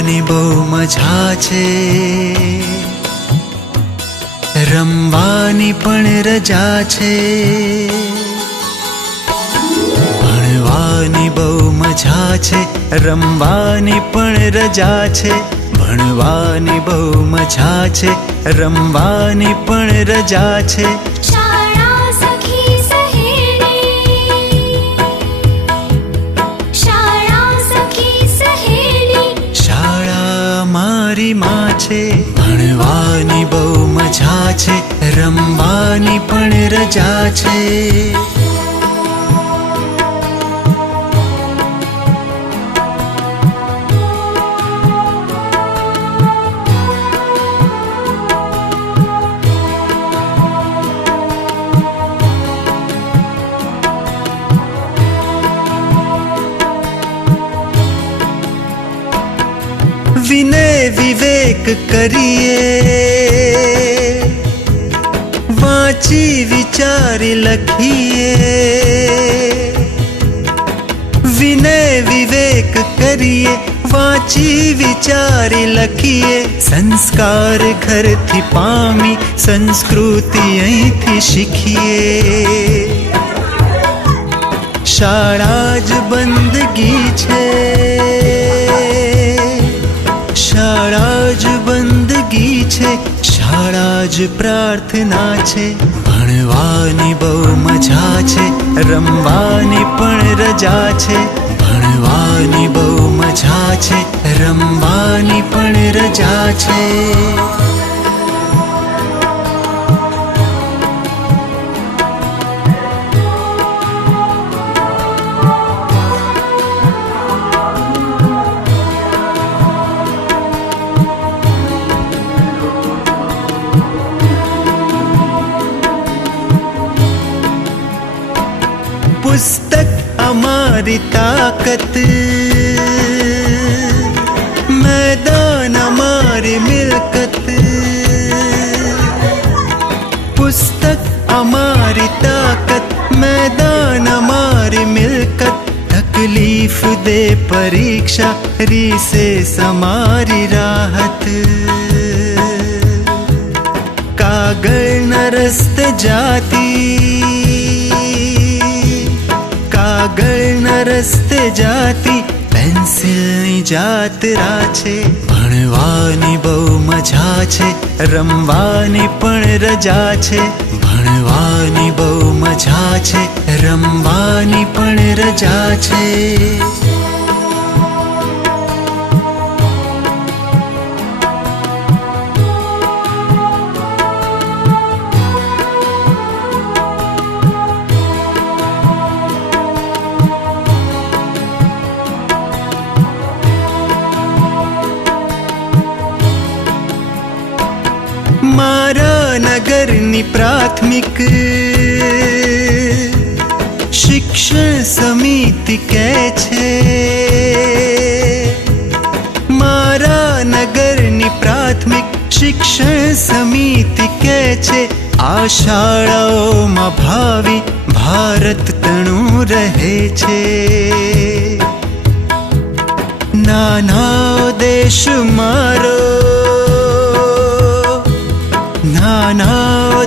ભણવાની બહુ મજા છે, રમવાની પણ રજા છે. ભણવાની બહુ મજા છે, રમવાની પણ રજા છે. ભણવાની બહુ મજા છે, રમવાની પણ રજા છે. શાળા સખી સહેલી, શાળા સખી સહેલી, શાળા મારી માં છે. ભણવાની બહુ મજા છે, રમવાની પણ રજા છે. વિનય વિવેક કરીએ, વાંચી વિચારી લખીએ. વિનય વિવેક કરીએ, વાંચી વિચારી લખીએ. સંસ્કાર ઘરથી પામી, સંસ્કૃતિ અહીંથી શીખીએ. શાળા જ બંદગી છે, શાળા જ બંદગી છે, શાળા જ પ્રાર્થના છે. ભણવાની બહુ મજા છે, રમવાની પણ રજા છે. ભણવાની બહુ મજા છે, રમવાની પણ રજા છે. પુસ્તક અમારી તાકત, મેદાન અમારી મિલકત. પુસ્તક અમારી તાકત, મેદાન અમારી મિલકત. તકલીફ દે પરીક્ષા, રીસેસ અમારી રાહત. કાગળના રસ્તે જાતી, કાગળના રસ્તે જાતી, પેન્સિલની જાત્રા છે. ભણવાની બહુ મજા છે, રમવાની પણ રજા છે. ભણવાની બહુ મજા છે, રમવાની પણ રજા છે. મારા નગરની પ્રાથમિક શિક્ષણ સમિતિ કહે છે. મારા નગરની પ્રાથમિક શિક્ષણ સમિતિ કહે છે. આ શાળાઓમાં ભાવિ ભારત તણું રહે છે. નાનો દેશ મારો, નાનો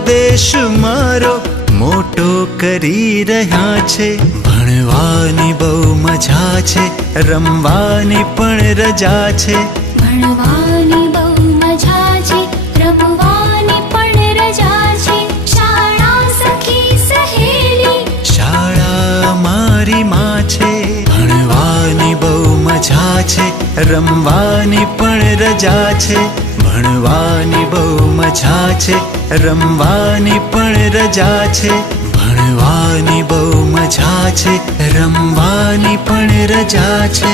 દેશ મારો મોટો કરી રહ્યા છે. ભણવાની બહુ મજા છે, રમવાની પણ રજા છે. ભણવાની બહુ મજા છે, રમવાની પણ રજા છે. શાળા સખી સહેલી, શાળા મારી માં છે. ભણવાની બહુ મજા છે, રમવાની પણ રજા છે. ભણવાની બહુ મજા છે, રમવાની પણ રજા છે. ભણવાની બહુ મજા છે, રમવાની પણ રજા છે.